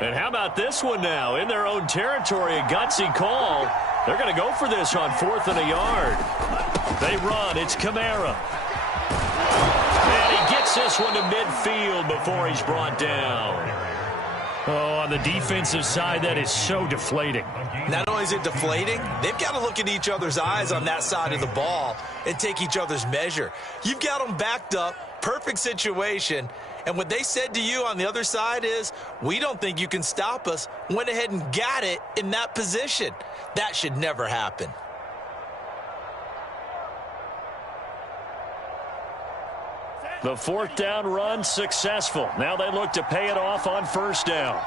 And how about this one now? In their own territory, a gutsy call. They're going to go for this on 4th and a yard. They run. It's Kamara. And he gets this one to midfield before he's brought down. Oh, on the defensive side, that is so deflating. Not only is it deflating, they've got to look at each other's eyes on that side of the ball and take each other's measure. You've got them backed up, perfect situation, and what they said to you on the other side is, we don't think you can stop us. Went ahead and got it in that position. That should never happen. The 4th down run successful. Now they look to pay it off on 1st down.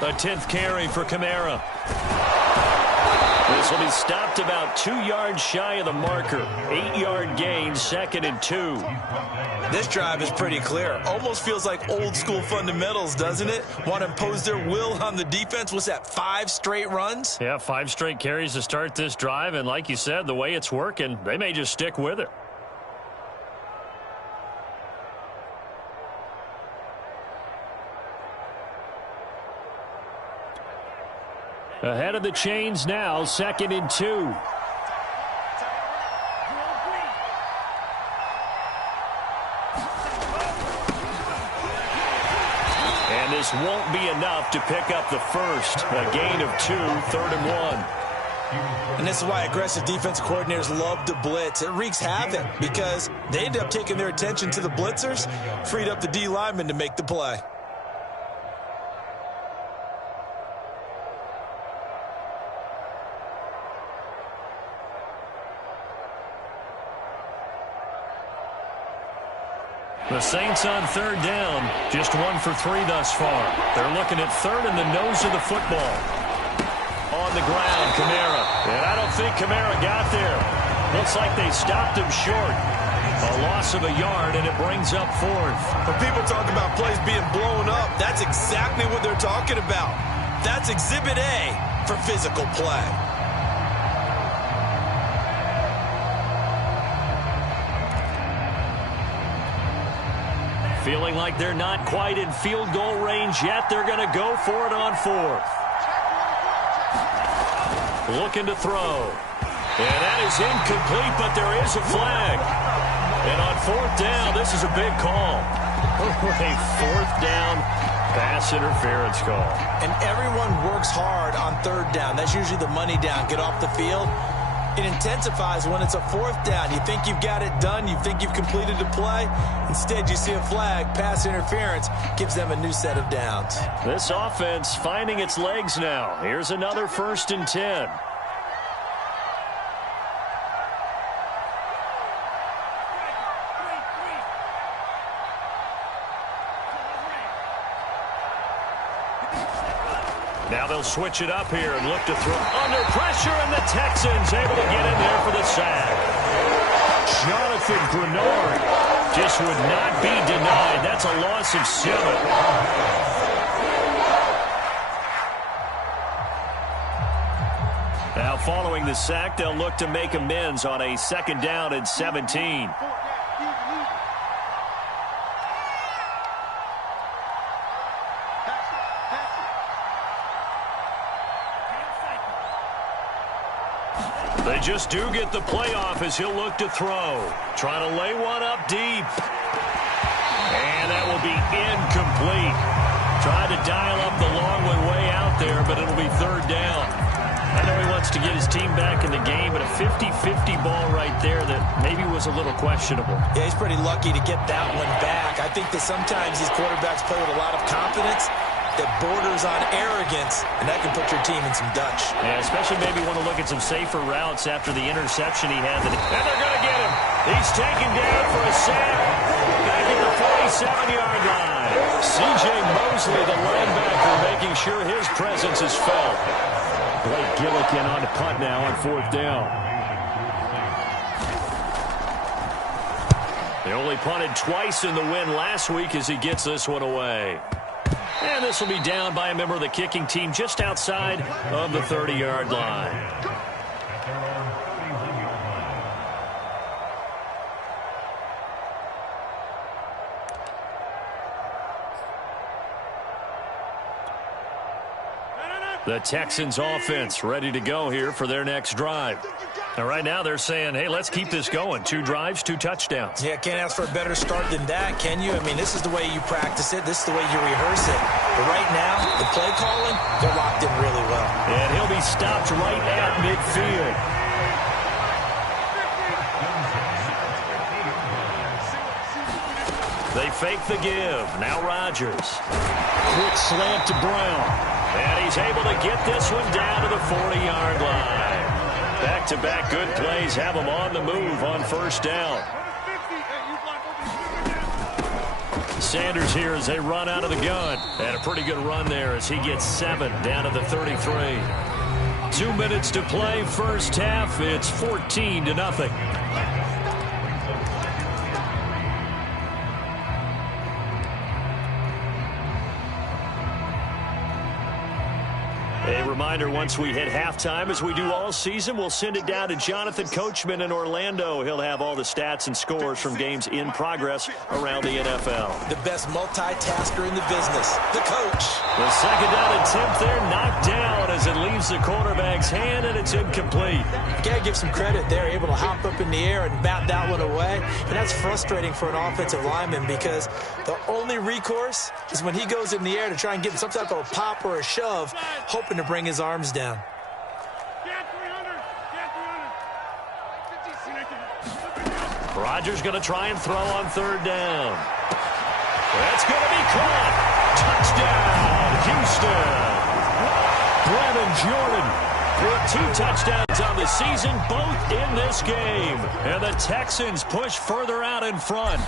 A 10th carry for Kamara. This will be stopped about 2 yards shy of the marker. 8-yard gain, 2nd and 2. This drive is pretty clear. Almost feels like old school fundamentals, doesn't it? Want to impose their will on the defense. What's that, 5 straight runs? Yeah, 5 straight carries to start this drive. And like you said, the way it's working, they may just stick with it. Ahead of the chains now, 2nd and 2. And this won't be enough to pick up the first. A gain of 2, 3rd and 1. And this is why aggressive defensive coordinators love to blitz. It wreaks havoc because they end up taking their attention to the blitzers, freed up the D lineman to make the play. The Saints on 3rd down, just 1 for 3 thus far. They're looking at 3rd in the nose of the football. On the ground, Kamara. And I don't think Kamara got there. Looks like they stopped him short. A loss of a yard, and it brings up 4th. When people talk about plays being blown up, that's exactly what they're talking about. That's Exhibit A for physical play. Feeling like they're not quite in field goal range yet. They're going to go for it on 4th. Looking to throw. And that is incomplete, but there is a flag. And on 4th down, this is a big call. A 4th down pass interference call. And everyone works hard on 3rd down. That's usually the money down. Get off the field. It intensifies when it's a 4th down. You think you've got it done. You think you've completed the play. Instead, you see a flag. Pass interference gives them a new set of downs. This offense finding its legs now. Here's another 1st and 10. Now they'll switch it up here and look to throw under pressure, and the Texans able to get in there for the sack. Jonathan Grenard just would not be denied. That's a loss of 7. Now following the sack, they'll look to make amends on a 2nd down and 17. They just do get the playoff as he'll look to throw. Trying to lay one up deep. And that will be incomplete. Tried to dial up the long one way out there, but it'll be 3rd down. I know he wants to get his team back in the game, but a 50-50 ball right there that maybe was a little questionable. Yeah, he's pretty lucky to get that one back. I think that sometimes these quarterbacks play with a lot of confidence that borders on arrogance, and that can put your team in some Dutch. Yeah, especially maybe want to look at some safer routes after the interception he had. And they're going to get him. He's taken down for a sack. Back at the 47-yard line. C.J. Mosley, the linebacker, making sure his presence is felt. Blake Gillikin on the punt now on 4th down. They only punted twice in the win last week as he gets this one away. And this will be down by a member of the kicking team just outside of the 30-yard line. The Texans offense ready to go here for their next drive. And right now they're saying, hey, let's keep this going. 2 drives, 2 touchdowns. Yeah, can't ask for a better start than that, can you? I mean, this is the way you practice it. This is the way you rehearse it. But right now, the play calling, they're locked in really well. And he'll be stopped right at midfield. They fake the give. Now Rodgers. Quick slant to Brown. And he's able to get this one down to the 40-yard line. Back-to-back good plays have him on the move on first down. Sanders here as they run out of the gun. And a pretty good run there as he gets 7 down to the 33. 2 minutes to play first half. It's 14-0. A reminder, once we hit halftime, as we do all season, we'll send it down to Jonathan Coachman in Orlando. He'll have all the stats and scores from games in progress around the NFL. The best multitasker in the business, the coach. The second down attempt there knocked down as it leaves the quarterback's hand, and it's incomplete. You got to give some credit there, able to hop up in the air and bat that one away. And that's frustrating for an offensive lineman because the only recourse is when he goes in the air to try and get some type of a pop or a shove, hoping to bring his arms down. Rodgers going to try and throw on third down. That's going to be caught. Touchdown, Houston. Brandon Jordan with 2 touchdowns on the season, both in this game. And the Texans push further out in front.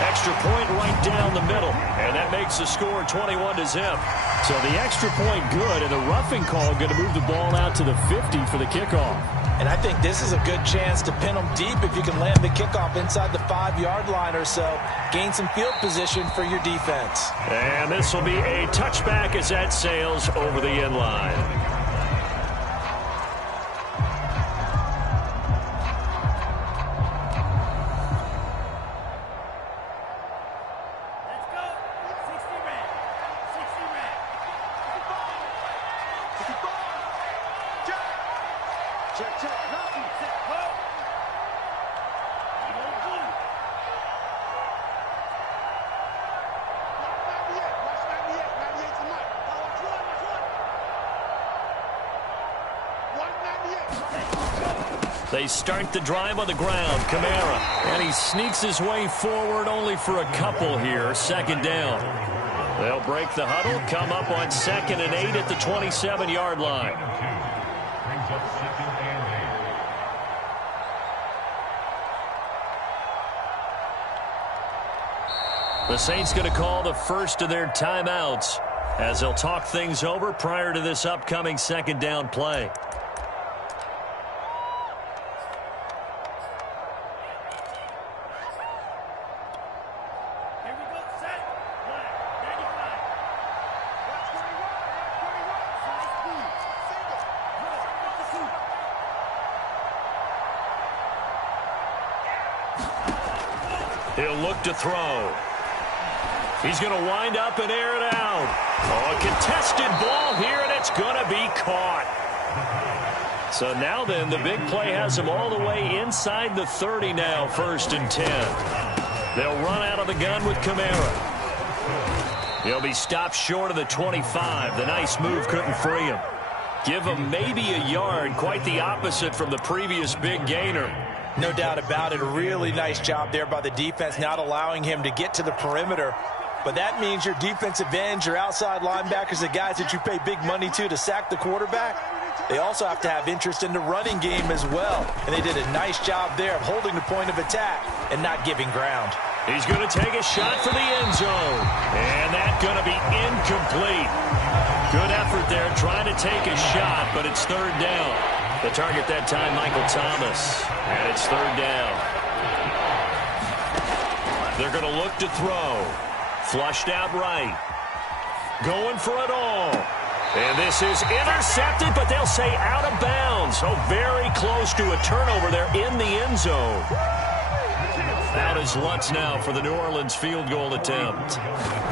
Extra point right down the middle, and that makes the score 21-0. So the extra point good, and the roughing call going to move the ball out to the 50 for the kickoff. And I think this is a good chance to pin them deep if you can land the kickoff inside the 5-yard line or so. Gain some field position for your defense. And this will be a touchback as that sails over the end line. They start the drive on the ground. Kamara. And he sneaks his way forward only for a couple here. Second down. They'll break the huddle. Come up on 2nd and 8 at the 27-yard line. The Saints going to call the first of their timeouts as they'll talk things over prior to this upcoming second down play. He'll look to throw. He's going to wind up and air it out. Oh, a contested ball here, and it's going to be caught. So now then, the big play has him all the way inside the 30 now, 1st and 10. They'll run out of the gun with Kamara. He'll be stopped short of the 25. The nice move couldn't free him. Give him maybe a yard, quite the opposite from the previous big gainer. No doubt about it. A really nice job there by the defense, not allowing him to get to the perimeter. But that means your defensive ends, your outside linebackers, the guys that you pay big money to sack the quarterback, they also have to have interest in the running game as well. And they did a nice job there of holding the point of attack and not giving ground. He's going to take a shot for the end zone. And that's going to be incomplete. Good effort there trying to take a shot, but it's third down. The target that time, Michael Thomas. And it's third down. They're going to look to throw. Flushed out right. Going for it all. And this is intercepted, but they'll say out of bounds. So very close to a turnover there in the end zone. Out is Lutz now for the New Orleans field goal attempt.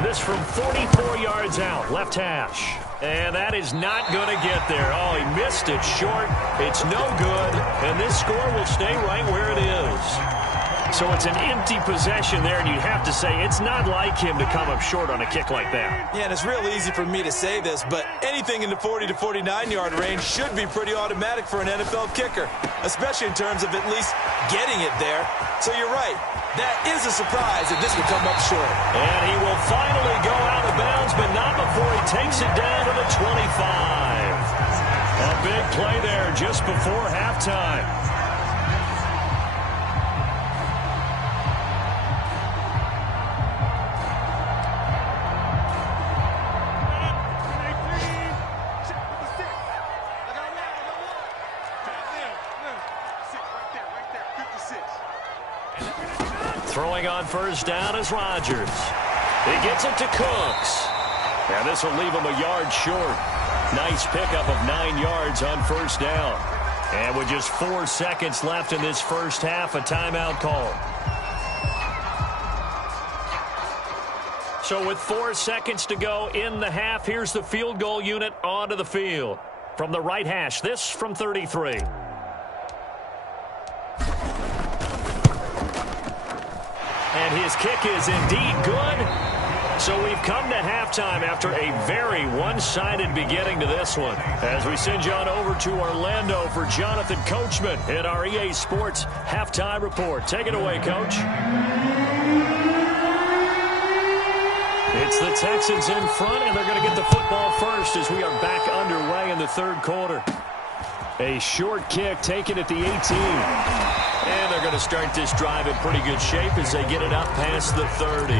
This from 44 yards out, left hash. And that is not going to get there. Oh, he missed it short. It's no good. And this score will stay right where it is. So it's an empty possession there, and you'd have to say it's not like him to come up short on a kick like that. Yeah, and it's real easy for me to say this, but anything in the 40 to 49-yard range should be pretty automatic for an NFL kicker, especially in terms of at least getting it there. So you're right. That is a surprise if this would come up short. And he will finally go out of bounds, but not before he takes it down to the 25. A big play there just before halftime. Throwing on first down is Rodgers. He gets it to Cooks. And this will leave him a yard short. Nice pickup of 9 yards on first down. And with just 4 seconds left in this first half, a timeout call. So with 4 seconds to go in the half, here's the field goal unit onto the field. From the right hash, this from 33. And his kick is indeed good. So we've come to halftime after a very one-sided beginning to this one. As we send you on over to Orlando for Jonathan Coachman in our EA Sports Halftime Report. Take it away, Coach. It's the Texans in front, and they're going to get the football first as we are back underway in the third quarter. A short kick taken at the 18. And they're going to start this drive in pretty good shape as they get it up past the 30.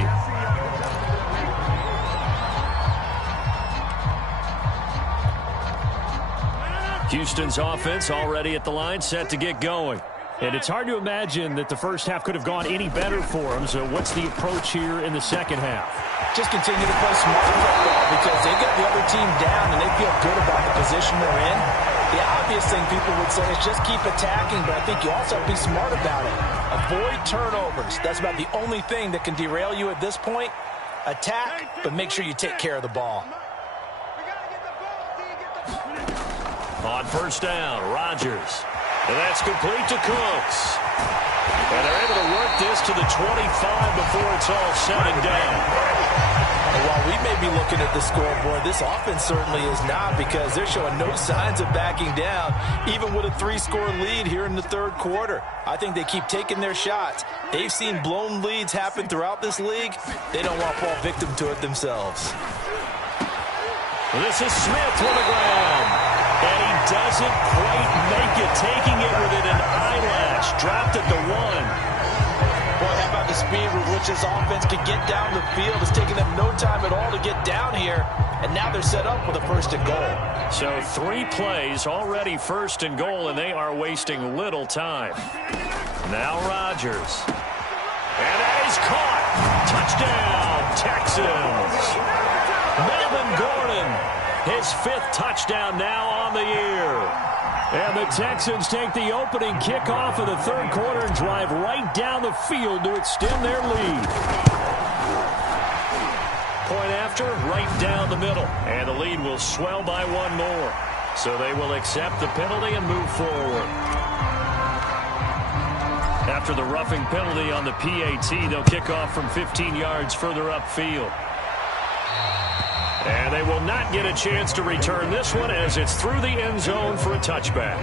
Houston's offense already at the line, set to get going. And it's hard to imagine that the first half could have gone any better for them. So what's the approach here in the second half? Just continue to play smart football because they get the other team down and they feel good about the position they're in. The obvious thing people would say is just keep attacking, but I think you also have to be smart about it. Avoid turnovers. That's about the only thing that can derail you at this point. Attack, but make sure you take care of the ball. On first down, Rodgers. And that's complete to Cooks. And they're able to work this to the 25 before it's all said and done. And while we may be looking at the scoreboard, this offense certainly is not because they're showing no signs of backing down, even with a 3-score lead here in the third quarter. I think they keep taking their shots. They've seen blown leads happen throughout this league. They don't want to fall victim to it themselves. This is Smith on the ground. And he doesn't quite make it, taking it within an eyelash. Dropped at the 1. Boy, how about the speed with which this offense can get down the field? It's taking them no time at all to get down here. And now they're set up with a first and goal. So 3 plays, already first and goal, and they are wasting little time. Now Rodgers. And that is caught. Touchdown, Texans. Melvin Gordon, his 5th touchdown now on the year. And the Texans take the opening kickoff of the third quarter and drive right down the field to extend their lead. Point after, right down the middle. And the lead will swell by 1 more. So they will accept the penalty and move forward. After the roughing penalty on the PAT, they'll kick off from 15 yards further upfield. And they will not get a chance to return this one as it's through the end zone for a touchback.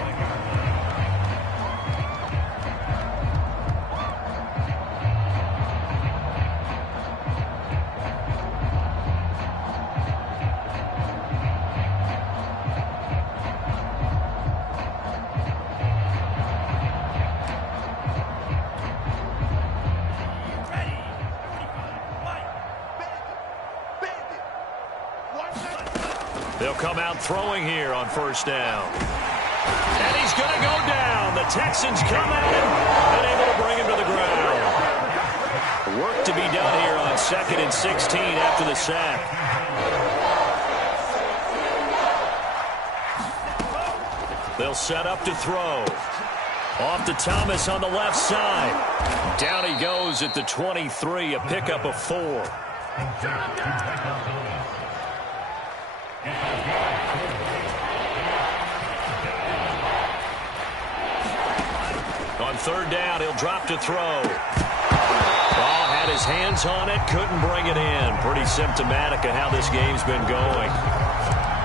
They'll come out throwing here on first down. And he's going to go down. The Texans come at him and able to bring him to the ground. Work to be done here on 2nd and 16 after the sack. They'll set up to throw. Off to Thomas on the left side. Down he goes at the 23, a pickup of 4. On third down, he'll drop to throw. Ball had his hands on it, couldn't bring it in. Pretty symptomatic of how this game's been going.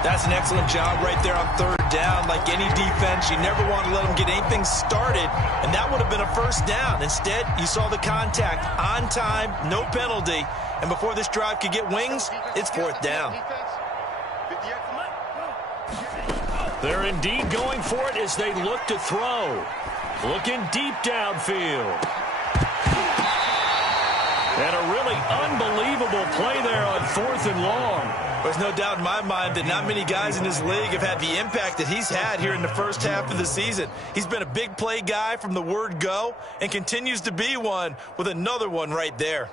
That's an excellent job right there on third down. Like any defense, you never want to let them get anything started, and that would have been a first down. Instead, you saw the contact on time, no penalty, and before this drive could get wings, it's fourth down. They're indeed going for it as they look to throw. Looking deep downfield. And a really unbelievable play there on 4th and long. There's no doubt in my mind that not many guys in this league have had the impact that he's had here in the first half of the season. He's been a big play guy from the word go and continues to be one with another one right there.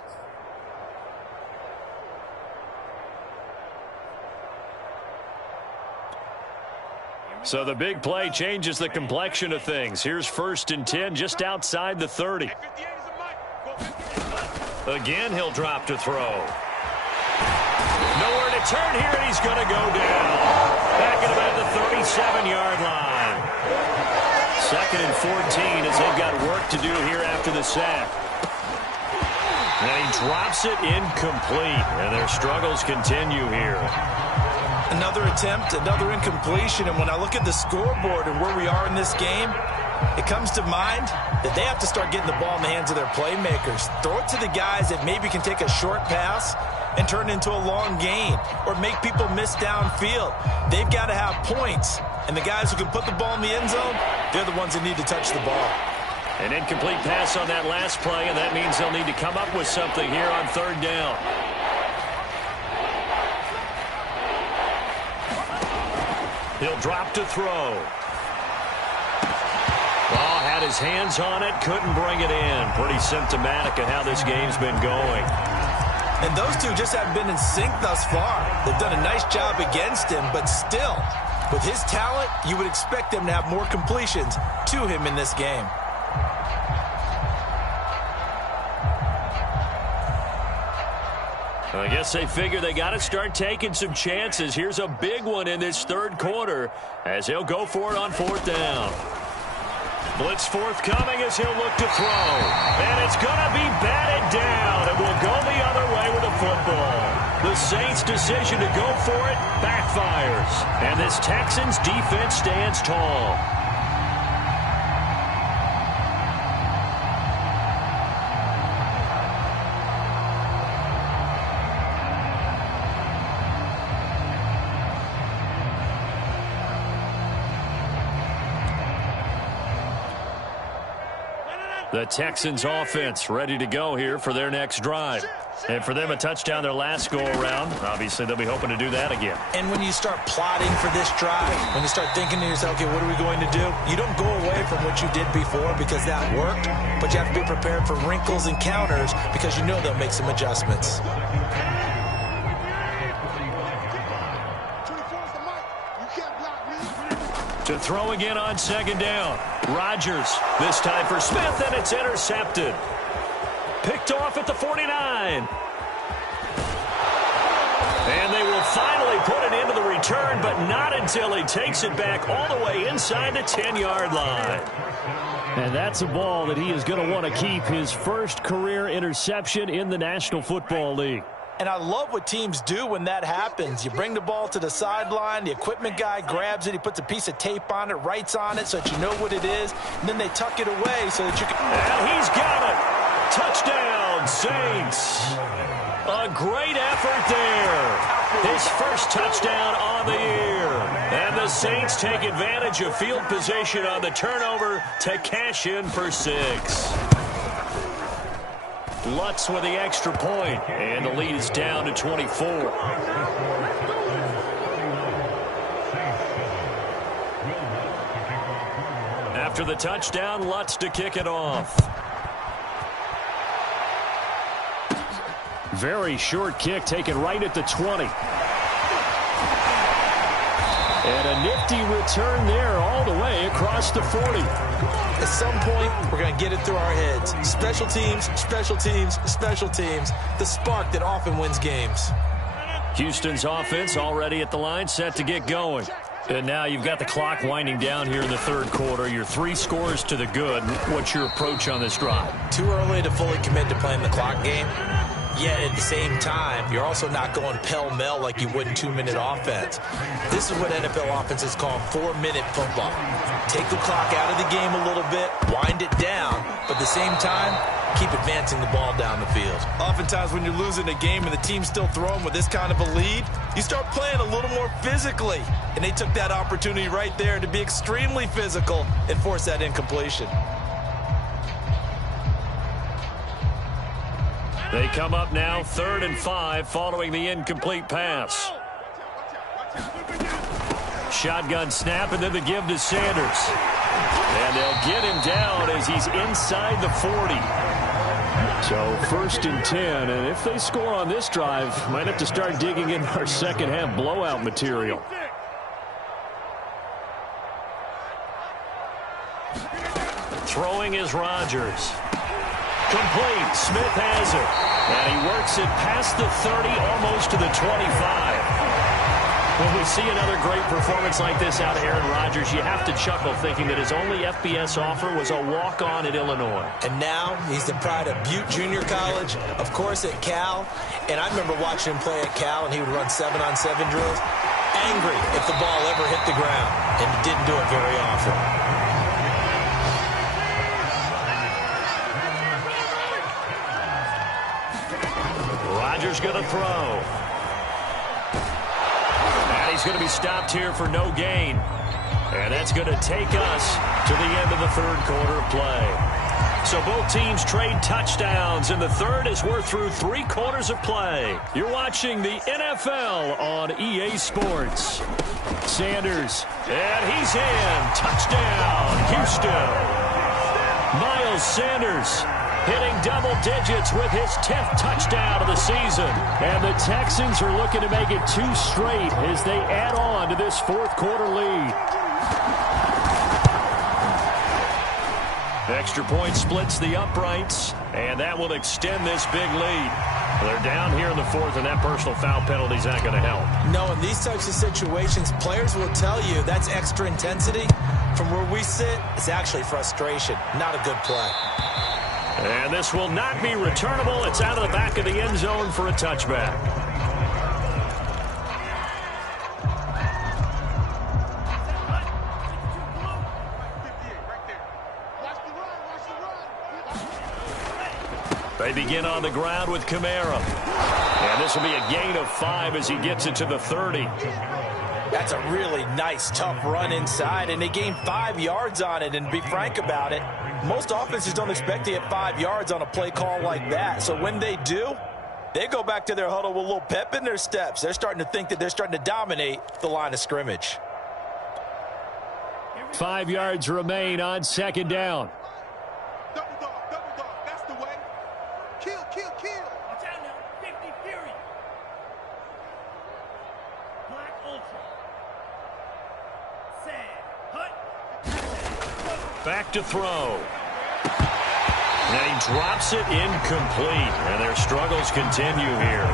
So the big play changes the complexion of things. Here's 1st and 10 just outside the 30. Again, he'll drop to throw. Nowhere to turn here, and he's going to go down. Back at about the 37-yard line. 2nd and 14 as they've got work to do here after the sack. And he drops it incomplete, and their struggles continue here. Another attempt, another incompletion, and when I look at the scoreboard and where we are in this game, it comes to mind that they have to start getting the ball in the hands of their playmakers. Throw it to the guys that maybe can take a short pass and turn it into a long gain or make people miss downfield. They've got to have points, and the guys who can put the ball in the end zone, they're the ones that need to touch the ball. An incomplete pass on that last play, and that means they'll need to come up with something here on 3rd down. He'll drop to throw. Ball had his hands on it, couldn't bring it in. Pretty symptomatic of how this game's been going. And those two just haven't been in sync thus far. They've done a nice job against him, but still, with his talent, you would expect them to have more completions to him in this game. I guess they figure they got to start taking some chances. Here's a big one in this 3rd quarter as he'll go for it on 4th down. Blitz forthcoming as he'll look to throw. And it's going to be batted down. It will go the other way with the football. The Saints' decision to go for it backfires. And this Texans defense stands tall. The Texans offense ready to go here for their next drive. And for them, a touchdown their last go-around. Obviously, they'll be hoping to do that again. And when you start plotting for this drive, when you start thinking to yourself, okay, what are we going to do? You don't go away from what you did before because that worked, but you have to be prepared for wrinkles and counters because you know they'll make some adjustments. To throw again on 2nd down. Rodgers, this time for Smith, and it's intercepted. Picked off at the 49. And they will finally put it into the return, but not until he takes it back all the way inside the 10-yard line. And that's a ball that he is going to want to keep, his first career interception in the National Football League. And I love what teams do when that happens. You bring the ball to the sideline, the equipment guy grabs it, he puts a piece of tape on it, writes on it so that you know what it is, and then they tuck it away so that you can... And he's got it. Touchdown, Saints. A great effort there. His first touchdown on the year. And the Saints take advantage of field position on the turnover to cash in for 6. Lutz with the extra point, and the lead is down to 24. After the touchdown, Lutz to kick it off. Very short kick taken right at the 20. And a nifty return there all the way across the 40. At some point, we're going to get it through our heads. Special teams, special teams, special teams. The spark that often wins games. Houston's offense already at the line, set to get going. And now you've got the clock winding down here in the third quarter. You're 3 scores to the good. What's your approach on this drive? Too early to fully commit to playing the clock game. Yet at the same time, you're also not going pell-mell like you would in 2-minute offense. This is what NFL offenses call 4-minute football. Take the clock out of the game a little bit, wind it down, but at the same time, keep advancing the ball down the field. Oftentimes when you're losing a game and the team's still throwing with this kind of a lead, you start playing a little more physically. And they took that opportunity right there to be extremely physical and force that incompletion. They come up now 3rd and 5 following the incomplete pass. Shotgun snap and then the give to Sanders. And they'll get him down as he's inside the 40. So 1st and 10, and if they score on this drive, might have to start digging in our second half blowout material. Throwing is Rodgers. Complete. Smith has it. And he works it past the 30, almost to the 25. When we see another great performance like this out of Aaron Rodgers, you have to chuckle thinking that his only FBS offer was a walk-on at Illinois. And now he's the pride of Butte Junior College, of course at Cal. And I remember watching him play at Cal, and he would run 7-on-7 drills. Angry if the ball ever hit the ground, and he didn't do it very often. Rodgers going to throw. And he's going to be stopped here for no gain. And that's going to take us to the end of the third quarter of play. So both teams trade touchdowns in the third as we're through 3 quarters of play. You're watching the NFL on EA Sports. Sanders, and he's in. Touchdown, Houston. Miles Sanders hitting double digits with his 10th touchdown of the season. And the Texans are looking to make it 2 straight as they add on to this fourth quarter lead. Extra point splits the uprights, and that will extend this big lead. They're down here in the fourth, and that personal foul penalty is not going to help. No, in these types of situations, players will tell you that's extra intensity. From where we sit, it's actually frustration, not a good play. And this will not be returnable. It's out of the back of the end zone for a touchback. They begin on the ground with Kamara. And this will be a gain of 5 as he gets it to the 30. That's a really nice, tough run inside, and they gained 5 yards on it. And to be frank about it, most offenses don't expect to get 5 yards on a play call like that. So when they do, they go back to their huddle with a little pep in their steps. They're starting to think that they're starting to dominate the line of scrimmage. 5 yards remain on second down. Double dog, that's the way. Kill. Watch out now, 50 Fury. Black Ultra. Sad. Hut. Back to throw. And he drops it incomplete. And their struggles continue here.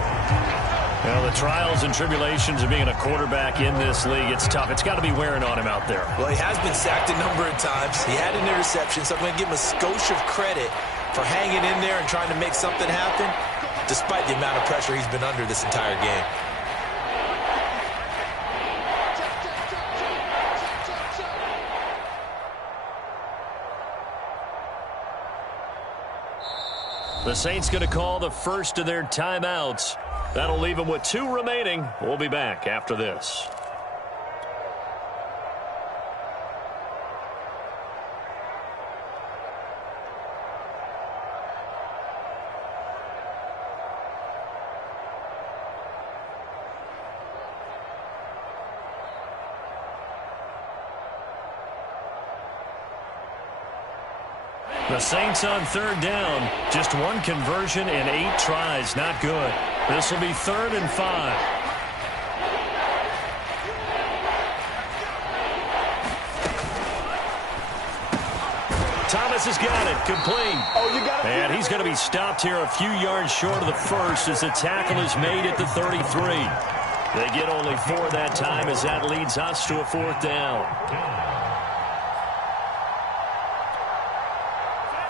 Well, the trials and tribulations of being a quarterback in this league, it's tough. It's got to be wearing on him out there. Well, he has been sacked a number of times. He had an interception, so I'm going to give him a skosh of credit for hanging in there and trying to make something happen, despite the amount of pressure he's been under this entire game. The Saints going to call the first of their timeouts. That'll leave them with 2 remaining. We'll be back after this. The Saints on third down. Just 1 conversion and 8 tries. Not good. This will be 3rd and 5. Pass has got it. Complete. Oh, you got it. And he's going to be stopped here a few yards short of the first as the tackle is made at the 33. They get only 4 that time as that leads us to a 4th down.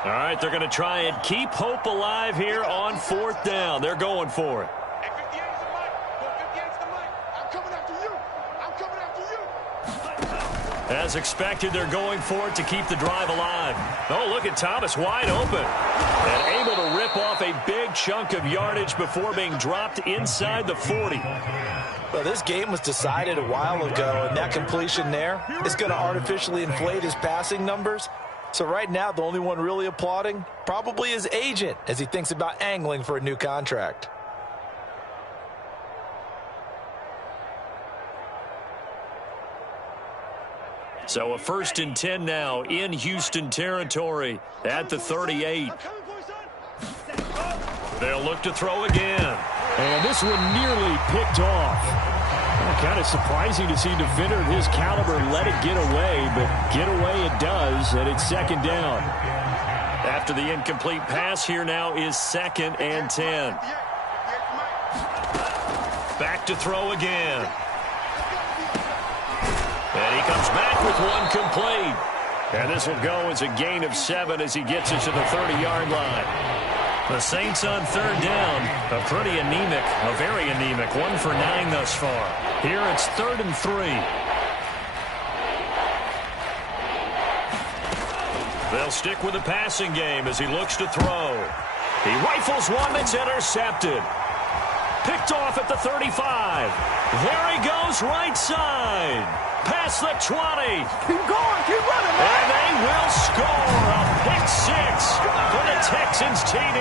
All right, they're going to try and keep hope alive here on 4th down. They're going for it. Hey, 58's the mic. Go 58's the mic. I'm coming after you. I'm coming after you. As expected, they're going for it to keep the drive alive. Oh, look at Thomas wide open. And able to rip off a big chunk of yardage before being dropped inside the 40. Well, this game was decided a while ago, and that completion there is going to artificially inflate his passing numbers. So right now, the only one really applauding probably his agent as he thinks about angling for a new contract. So a 1st and 10 now in Houston territory at the 38. They'll look to throw again. And this one nearly picked off. Kind of surprising to see a defender of his caliber let it get away, but get away it does, and it's 2nd down. After the incomplete pass, here now is 2nd and 10. Back to throw again. And he comes back with one complete. And this will go as a gain of 7 as he gets it to the 30-yard line. The Saints on 3rd down, a pretty anemic, a very anemic, 1 for 9 thus far. Here it's 3rd and 3. They'll stick with the passing game as he looks to throw. He rifles one that's intercepted. Picked off at the 35. There he goes right side. Past the 20. Keep going. Keep running, man. And they will score a pick 6 for the Texans TD.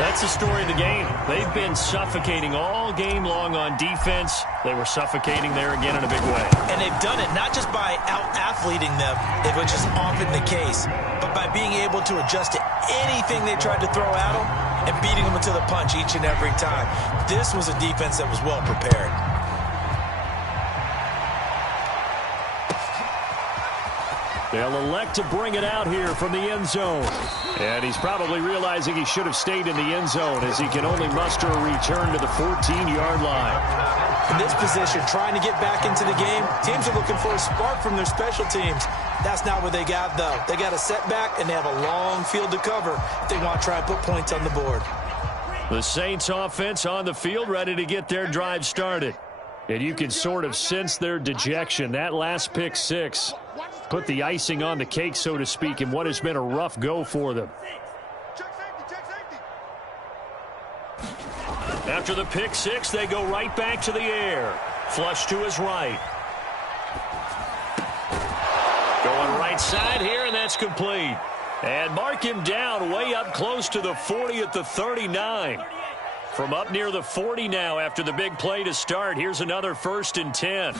That's the story of the game. They've been suffocating all game long on defense. They were suffocating there again in a big way. And they've done it not just by out-athleting them, which is often the case, but by being able to adjust to anything they tried to throw at them and beating them into the punch each and every time. This was a defense that was well prepared. They'll elect to bring it out here from the end zone. And he's probably realizing he should have stayed in the end zone as he can only muster a return to the 14-yard line. In this position, trying to get back into the game, teams are looking for a spark from their special teams. That's not what they got, though. They got a setback, and they have a long field to cover if they want to try and put points on the board. The Saints offense on the field ready to get their drive started. And you can sort of sense their dejection. That last pick 6 put the icing on the cake, so to speak, in what has been a rough go for them. Check safety. Check safety. After the pick 6, they go right back to the air. Flush to his right. Going right side here, and that's complete. And mark him down way up close to the 40 at the 39. From up near the 40 now after the big play to start. Here's another 1st and 10.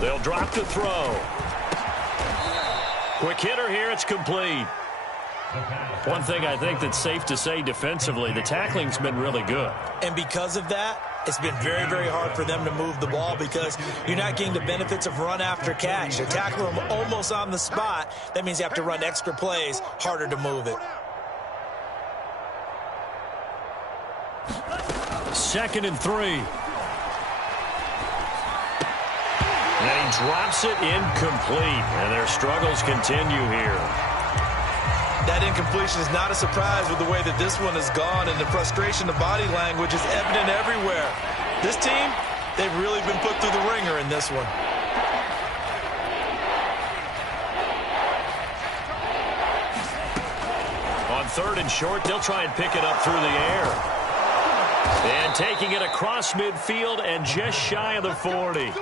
They'll drop to throw. Quick hitter here, it's complete. One thing I think that's safe to say defensively, the tackling's been really good. And because of that, it's been very, very hard for them to move the ball because you're not getting the benefits of run after catch. They're tackling them almost on the spot. That means you have to run extra plays, harder to move it. 2nd and 3. And he drops it incomplete. And their struggles continue here. That incompletion is not a surprise with the way that this one has gone, and the frustration, the body language is evident everywhere. This team, they've really been put through the ringer in this one. On 3rd and short, they'll try and pick it up through the air. And taking it across midfield and just shy of the 40.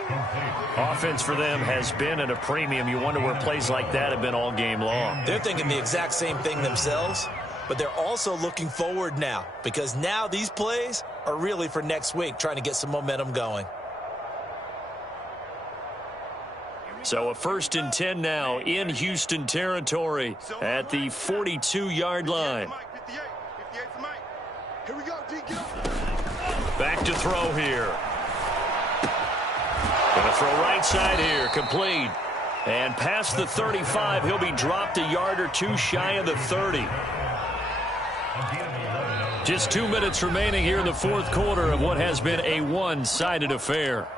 Offense for them has been at a premium. You wonder where plays like that have been all game long. They're thinking the exact same thing themselves, but they're also looking forward now because now these plays are really for next week, trying to get some momentum going. So a 1st and 10 now in Houston territory at the 42-yard line. 58's the mic. Here we go, D. Get up. Back to throw here. Going to throw right side here. Complete. And past the 35, he'll be dropped a yard or two shy of the 30. Just 2 minutes remaining here in the fourth quarter of what has been a one-sided affair.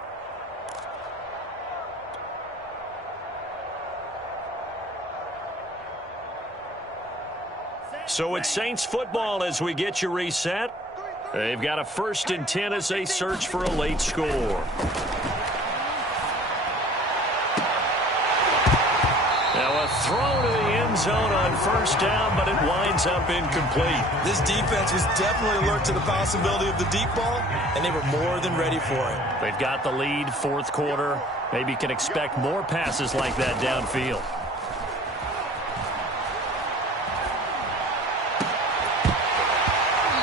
So it's Saints football as we get you reset. They've got a 1st and 10 as they search for a late score. Now a throw to the end zone on 1st down, but it winds up incomplete. This defense was definitely alert to the possibility of the deep ball, and they were more than ready for it. They've got the lead, fourth quarter. Maybe you can expect more passes like that downfield.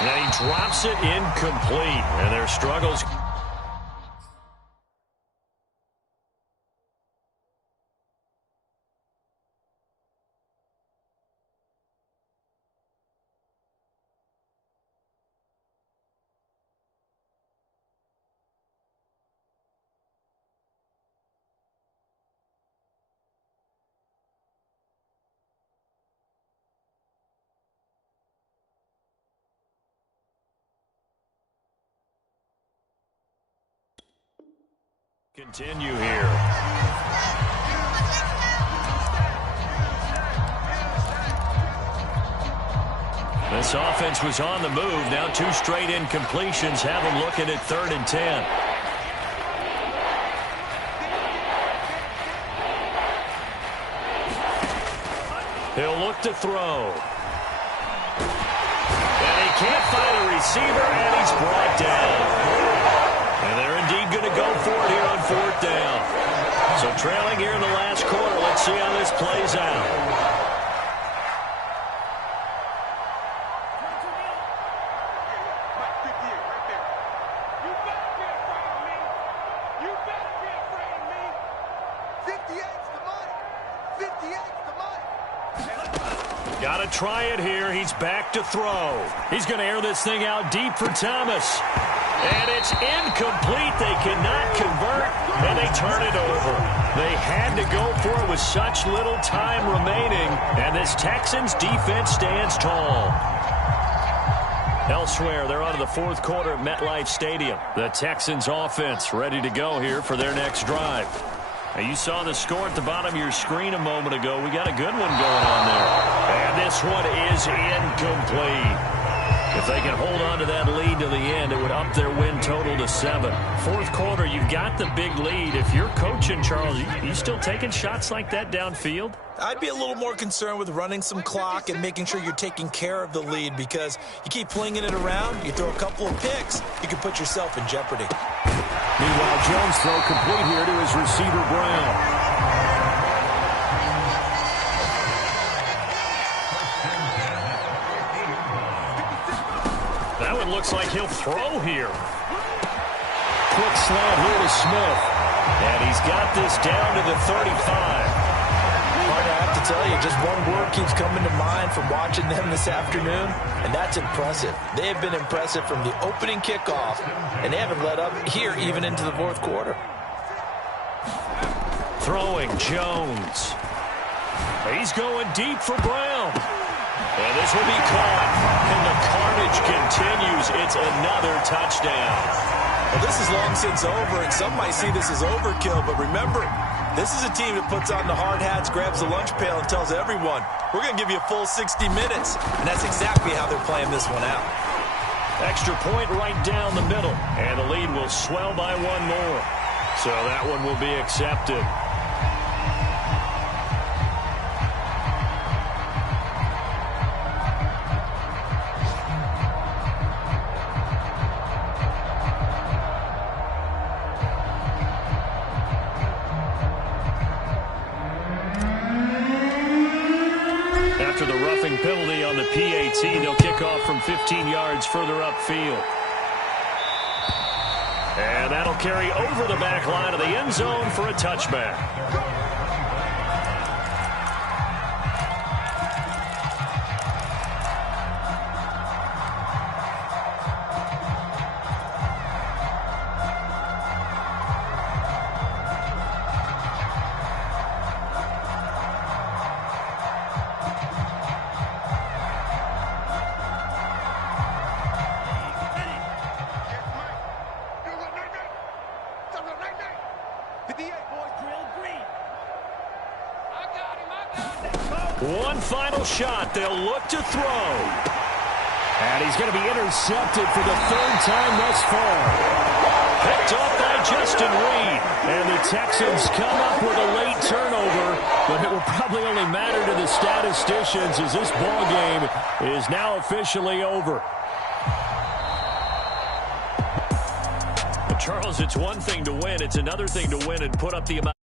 And he drops it incomplete, and their struggles. Continue here. This offense was on the move. Now 2 straight incompletions have them looking at 3rd and 10. He'll look to throw. And he can't find a receiver, and he's brought down. And they're indeed going to go for it here on 4th down. So trailing here in the last quarter. Let's see how this plays out. Mike 58 right there. You better be afraid of me. You better be afraid of me. 58's the money. 58's the money. Got to try it here. He's back to throw. He's going to air this thing out deep for Thomas. And it's incomplete. They cannot convert, and they turn it over. They had to go for it with such little time remaining, and this Texans defense stands tall. Elsewhere, they're on to the fourth quarter at MetLife Stadium. The Texans offense ready to go here for their next drive. Now, you saw the score at the bottom of your screen a moment ago. We got a good one going on there. And this one is incomplete. If they can hold on to that lead to the end, it would up their win total to 7. Fourth quarter, you've got the big lead. If you're coaching, Charles, you still taking shots like that downfield? I'd be a little more concerned with running some clock and making sure you're taking care of the lead, because you keep flinging it around, you throw a couple of picks, you can put yourself in jeopardy. Meanwhile, Jones throw complete here to his receiver, Brown. That one looks like he'll throw here. Quick slant here to Smith. And he's got this down to the 35. Partner, I have to tell you, just one word keeps coming to mind from watching them this afternoon, and that's impressive. They have been impressive from the opening kickoff, and they haven't let up here even into the fourth quarter. Throwing Jones. He's going deep for Brown. And this will be caught. And the carnage continues. It's another touchdown. Well, this is long since over, and some might see this as overkill, but remember, this is a team that puts on the hard hats, grabs the lunch pail, and tells everyone, we're going to give you a full 60 minutes. And that's exactly how they're playing this one out. Extra point right down the middle. And the lead will swell by one more. So that one will be accepted. After the roughing penalty on the PAT, they'll kick off from 15 yards further upfield. And that'll carry over the back line of the end zone for a touchback. One final shot. They'll look to throw. And he's going to be intercepted for the third time thus far. Picked up by Justin Reed. And the Texans come up with a late turnover, but it will probably only matter to the statisticians as this ball game is now officially over. Charles, it's one thing to win. It's another thing to win and put up the amount.